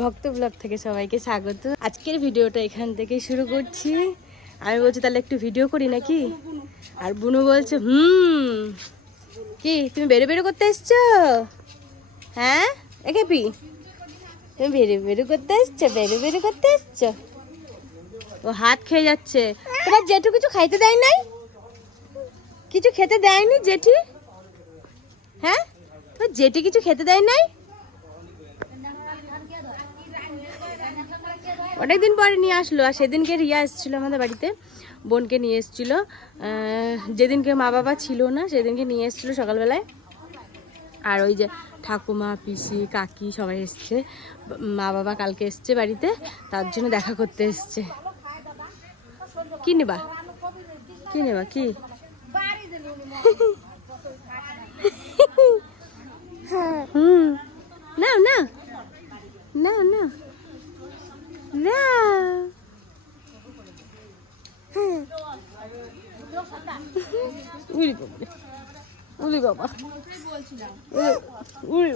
ভক্ত ব্লগ থেকে সবাইকে স্বাগত। আজকের ভিডিওটা এখান থেকে শুরু করছি। আমি বলছি, তাহলে একটু ভিডিও করি নাকি? আর বুনু বলছে, হুম। কি, তুমি বেরো বেরো করতে এসছো? হ্যাঁ? একে পি? তুমি বেরো বেরো করতে এসছো, বেরো বেরো করতে এসছো। ও হাত খেয়ে যাচ্ছে। তোমার জেঠু কিছু খাইতে দেয় নাই? কিছু খেতে দেয়নি জেঠি? হ্যাঁ? তোমার জেঠি কিছু খেতে দেয় নাই? অনেকদিন পরে নিয়ে আসলো, আর সেদিনকে রিয়া এসেছিল আমাদের বাড়িতে, বোনকে নিয়ে এসেছিল। যেদিনকে মা বাবা ছিল না, সেদিনকে নিয়ে এসেছিল সকালবেলায়। আর ওই যে ঠাকুমা, পিসি, কাকি সবাই এসছে। মা বাবা কালকে এসছে বাড়িতে, তার জন্য দেখা করতে এসছে। কি নেবা? কি নেবা? কি? হুম। না না না নাও। নাও উড়ি বাবা উড়ি বাবা উড়ি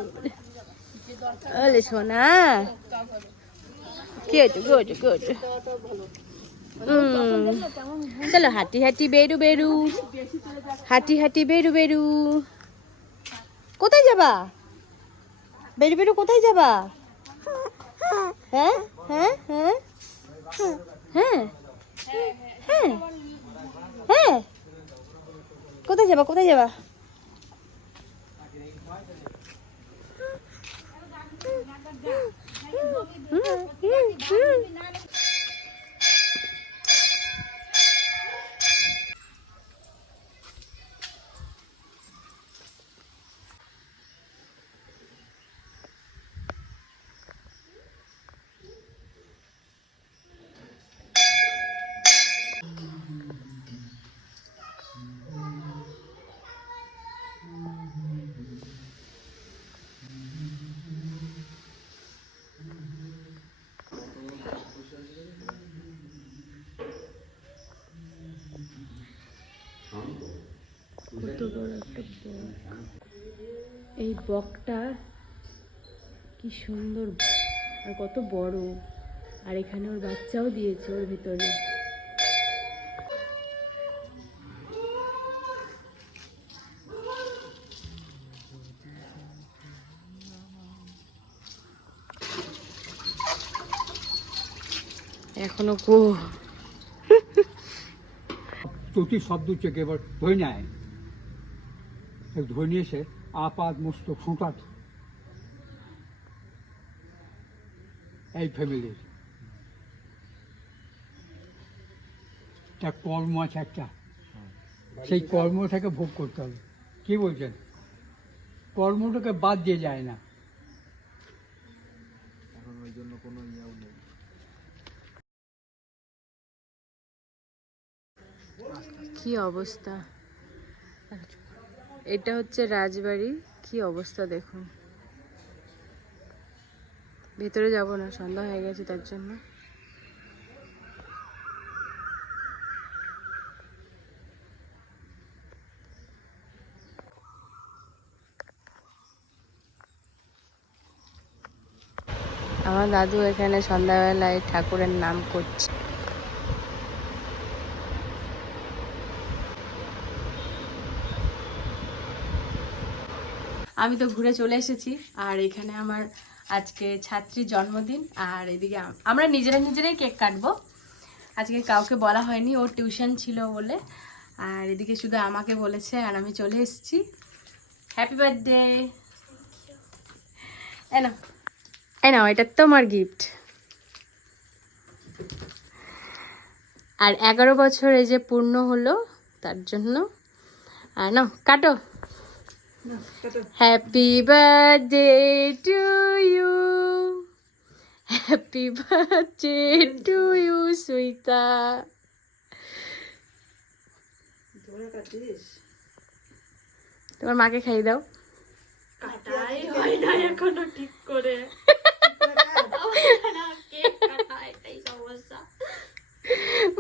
আলে সোনা কি হয়েছে কি হয়েছে কি হয়েছে। চলো হাঁটি হাঁটি বেরু বেরু হাঁটি হাঁটি বেরু বেরু কোথায় যাবা বেরু বেরু কোথায় যাবা হ্যাঁ হ্যাঁ হ্যাঁ হ্যাঁ হ্যাঁ হ্যাঁ কোথায় যাবা কোথায় যাবা হুম, হুম, হুম। এই বকটা কি সুন্দর আর কত বড়। আর এখানে ওর বাচ্চাও দিয়েছে ওর ভিতরে। এখনও কো চটি শব্দ চেকে এবার ধরে নেয়। এসে আপাত মস্ত ফুটাত এই ফ্যামিলির। তা কর্ম আছে একটা। সেই কর্মটাকে ভোগ করতে হবে। কি বলছেন? কর্মটাকে বাদ দিয়ে যায় না। কি অবস্থা? এটা হচ্ছে রাজবাড়ি। কি অবস্থা দেখুন ভেতরে যাব না, সন্ধ্যা হয়ে গেছে তার জন্য। আমার দাদু এখানে সন্ধ্যাবেলায় ঠাকুরের নাম করছে। আমি তো ঘুরে চলে এসেছি। আর এখানে আমার আজকে ছাত্রীর জন্মদিন। আর এদিকে আমরা নিজেরা নিজেরাই কেক কাটবো। আজকে কাউকে বলা হয়নি, ওর টিউশন ছিল বলে। আর এদিকে শুধু আমাকে বলেছে, আর আমি চলে এসেছি। হ্যাপি বার্থডে এনো এনো এটা তোমার গিফট আর এগারো বছর এই যে পূর্ণ হলো, তার জন্য, আর না কাটো। Happy birthday to you happy birthday to you Suita তোমার মাকে খাইয়ে দাও। কাটাই হয় না এখনও ঠিক করে।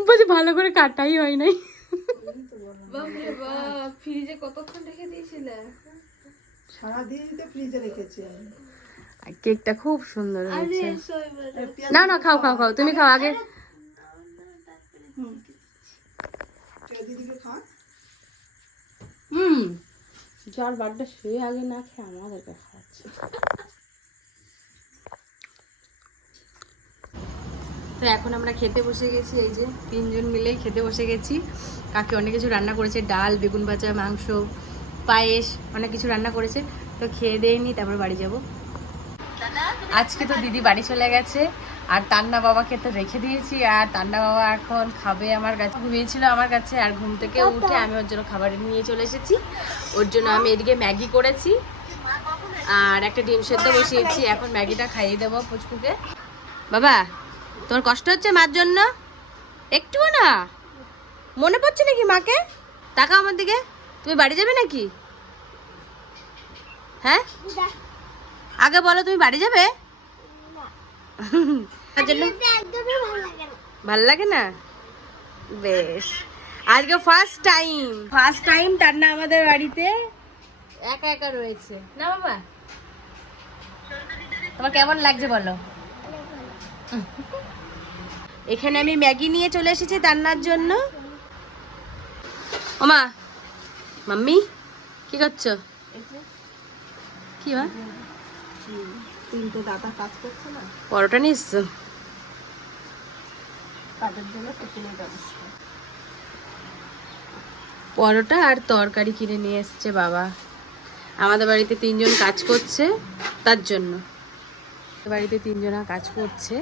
বলছি ভালো করে কাটাই হয় নাই। বাপরে বাপ ফ্রিজে কতক্ষণ রেখে দিয়েছিলে? সারাদিন তো ফ্রিজে রেখেছি আর কেকটা খুব সুন্দর হয়েছে। না না খাও খাও খাও তুমি খাও আগে। হুম। যার বার্থডে সে আগে না খেয়ে আমাদেরকে খাওয়াচ্ছে। তো এখন আমরা খেতে বসে গেছি, এই যে তিনজন মিলেই খেতে বসে গেছি। কাকে অনেক কিছু রান্না করেছে, ডাল, বেগুন ভাজা, মাংস, পায়েস, অনেক কিছু রান্না করেছে। তো খেয়ে দিয়ে নি তারপর বাড়ি যাব। আজকে তো দিদি বাড়ি চলে গেছে, আর তান্না বাবাকে তো রেখে দিয়েছি, আর তান্না বাবা এখন খাবে আমার কাছে। ঘুমিয়েছিল আমার কাছে, আর ঘুম থেকে উঠে আমি ওর জন্য খাবার নিয়ে চলে এসেছি। ওর জন্য আমি এদিকে ম্যাগি করেছি, আর একটা ডিম সেদ্ধ বসিয়েছি। এখন ম্যাগিটা খাইয়ে দেবো পুচকুকে। বাবা তোমার কষ্ট হচ্ছে মার জন্য? একটুও না। মনে পড়ছে নাকি মাকে? টাকা আমার দিকে। তুমি বাড়ি যাবে নাকি? হ্যাঁ? আগে বলো তুমি বাড়ি যাবে? ভালো লাগে না। বেশ। আজকে ফার্স্ট টাইম ফার্স্ট টাইম তার না আমাদের বাড়িতে। একা একা রয়েছে। না বাবা? তোমার কেমন লাগছে বলো? এখানে আমি ম্যাগি নিয়ে চলে এসেছি রান্নার জন্য। ওমা মাম্মি কি করছ? কি তিনটে দাদা কাজ করছে না। পরোটা নিয়ে এসছো তাদের জন্য টিফিনের ব্যবস্থা। পরোটা আর তরকারি কিনে নিয়ে এসছে বাবা। আমাদের বাড়িতে তিনজন কাজ করছে তার জন্য। বাড়িতে তিনজনা কাজ করছে।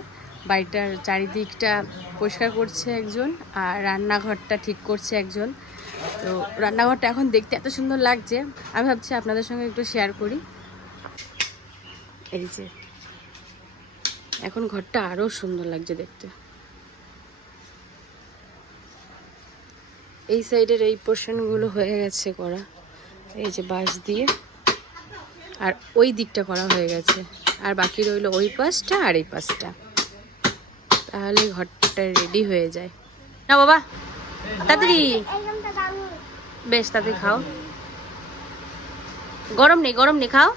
বাড়িটার চারিদিকটা পরিষ্কার করছে একজন আর রান্নাঘরটা ঠিক করছে একজন। তো রান্নাঘরটা এখন দেখতে এত সুন্দর লাগছে। আমি ভাবছি আপনাদের সঙ্গে একটু শেয়ার করি। এই যে, এখন ঘরটা আরও সুন্দর লাগছে দেখতে। এই সাইডের এই পোর্শনগুলো হয়ে গেছে করা। এই যে বাঁশ দিয়ে। আর ওই দিকটা করা হয়ে গেছে। আর বাকি রইল ওই পাশটা আর এই পাশটা। তাহলে ঘরটা রেডি হয়ে যায়। না বাবা, তাড়াতাড়ি। বেশ, তাড়াতাড়ি খাও। গরম নেই গরম নেই খাও।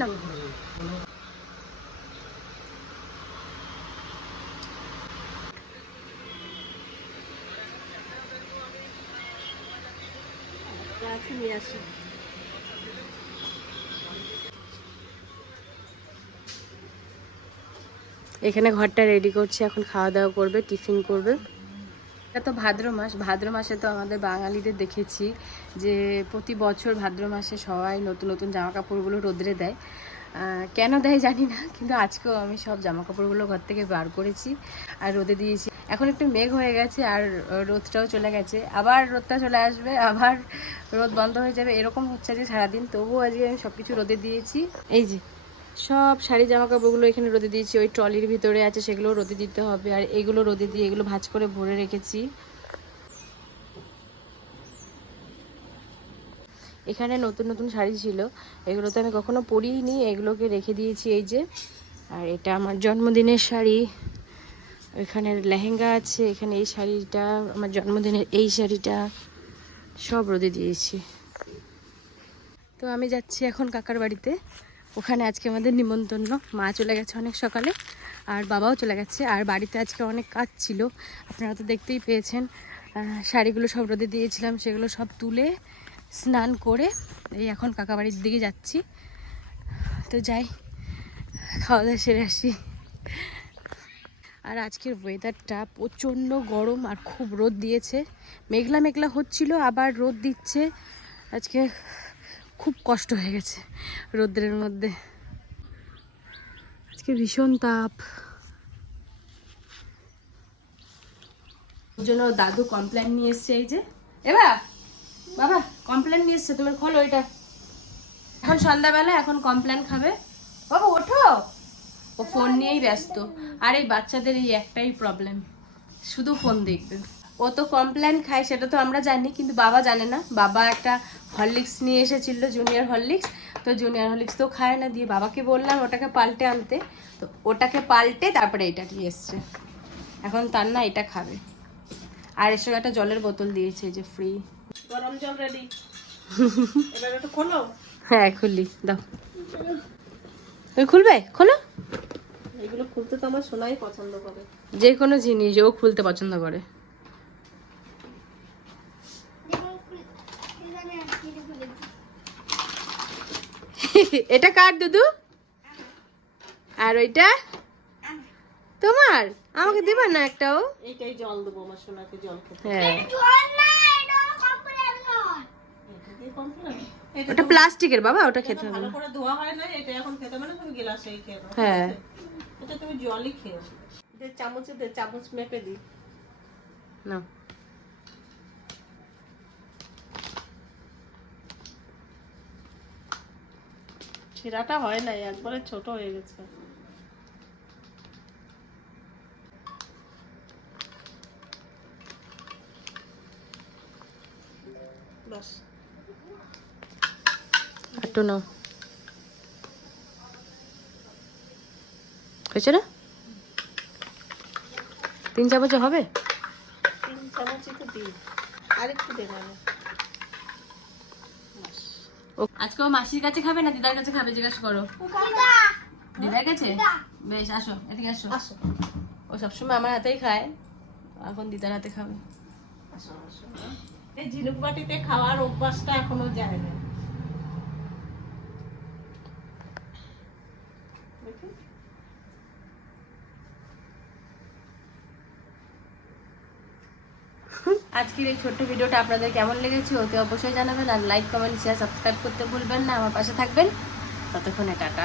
না আছে নিয়ে আসি এখানে ঘরটা রেডি করছে এখন খাওয়া দাওয়া করবে টিফিন করবে। এটা তো ভাদ্র মাস ভাদ্র মাসে তো আমাদের বাঙালিদের দেখেছি যে প্রতি বছর ভাদ্র মাসে সবাই নতুন নতুন জামা কাপড়গুলো রোদ্রে দেয়। কেন দেয় জানি না কিন্তু আজকেও আমি সব জামা কাপড়গুলো ঘর থেকে বার করেছি আর রোদে দিয়েছি। এখন একটু মেঘ হয়ে গেছে আর রোদটাও চলে গেছে। আবার রোদটা চলে আসবে আবার রোদ বন্ধ হয়ে যাবে এরকম হচ্ছে যে সারাদিন। তবুও আজকে আমি সব কিছু রোদে দিয়েছি। এই যে সব শাড়ি জামা কাপড়গুলো এখানে রোদে দিয়েছি, ওই ট্রলির ভিতরে আছে সেগুলো রোদে দিতে হবে। আর এগুলো রোদে দিয়ে এগুলো ভাজ করে ভরে রেখেছি। এখানে নতুন নতুন শাড়ি ছিল, এগুলো তো আমি কখনো পরিনি, এগুলোকে রেখে দিয়েছি এই যে। আর এটা আমার জন্মদিনের শাড়ি, এখানে লেহেঙ্গা আছে, এখানে এই শাড়িটা, আমার জন্মদিনের এই শাড়িটা, সব রোদে দিয়েছি। তো আমি যাচ্ছি এখন কাকার বাড়িতে। ওখানে আজকে আমাদের নিমন্ত্রণ। মা চলে গেছে অনেক সকালে, আর বাবাও চলে গেছে, আর বাড়িতে আজকে অনেক কাজ ছিল। আপনারা তো দেখতেই পেয়েছেন শাড়িগুলো সব রোদে দিয়েছিলাম, সেগুলো সব তুলে স্নান করে এই এখন কাকা বাড়ির দিকে যাচ্ছি। তো যাই, খাওয়া দাওয়া সেরে আসি। আর আজকের ওয়েদারটা প্রচণ্ড গরম আর খুব রোদ দিয়েছে। মেঘলা মেঘলা হচ্ছিল, আবার রোদ দিচ্ছে। আজকে খুব কষ্ট হয়ে গেছে রোদ্রের মধ্যে। আজকে ভীষণ তাপ। জন্য দাদু কমপ্লেন নিয়ে এসছে এই যে। এবার বাবা কমপ্লেন নিয়ে এসছে তুমি খোলো এটা। এখন সন্ধ্যাবেলা এখন কমপ্লেন খাবে। বাবা, ওঠো। ও ফোন নিয়েই ব্যস্ত। আর এই বাচ্চাদের এই একটাই প্রবলেম শুধু ফোন দেখবে। ও তো কমপ্লেন খায় সেটা তো আমরা জানি কিন্তু বাবা জানে না। বাবা একটা হরলিক্স নিয়ে এসেছিল জুনিয়র হরলিক্স তো জুনিয়র হরলিক্স তো খায় না দিয়ে বাবাকে বললাম ওটাকে পাল্টে আনতে। তো ওটাকে পাল্টে তারপরে এটা নিয়ে এসছে। এখন তার না এটা খাবে। আর এর সঙ্গে একটা জলের বোতল দিয়েছে যে ফ্রি গরম জল রেডি এবার একটু খোলো। হ্যাঁ খুললি দাও। তুমি খুলবে? খোলো। এগুলো খুলতে তো আমার সোনাই পছন্দ করে। যে কোনো জিনিস ও খুলতে পছন্দ করে। এটা কার দুদু? আর ওইটা? তোমার? আমাকে দিবা না একটাও? এটাই জল দেবো আমার সোনাকে জল হ্যাঁ। ওটা প্লাস্টিকের বাবা ওটা খেতে হবে। করে ধোয়া হয় না এটা এখন খেতে মানে তুমি গিলাসেই খেয়ে হ্যাঁ। এটা তুমি জলই খেও দে চামচে দে চামচ মেপে দি। না ছেঁড়াটা হয় নাই একবারে ছোট হয়ে গেছে। একটু নাও। হয়েছে না? তিন চামচে হবে? তিন চামচই তো দিই। আরেকটু দে ও আজকে ও মাসির কাছে খাবে না দিদার কাছে খাবে জিজ্ঞাসা করো। দিদার কাছে বেশ আসো এদিকে আসো। ও সবসময় আমার হাতেই খায় এখন দিদার হাতে খাবে। ঝিনুক বাটিতে খাওয়ার অভ্যাসটা এখনও যায় না দেখি আজকের এই ছোট্ট ভিডিওটা আপনাদের কেমন লেগেছে অতি অবশ্যই জানাবেন আর লাইক কমেন্ট শেয়ার সাবস্ক্রাইব করতে ভুলবেন না। আমার পাশে থাকবেন। ততক্ষণে টাটা।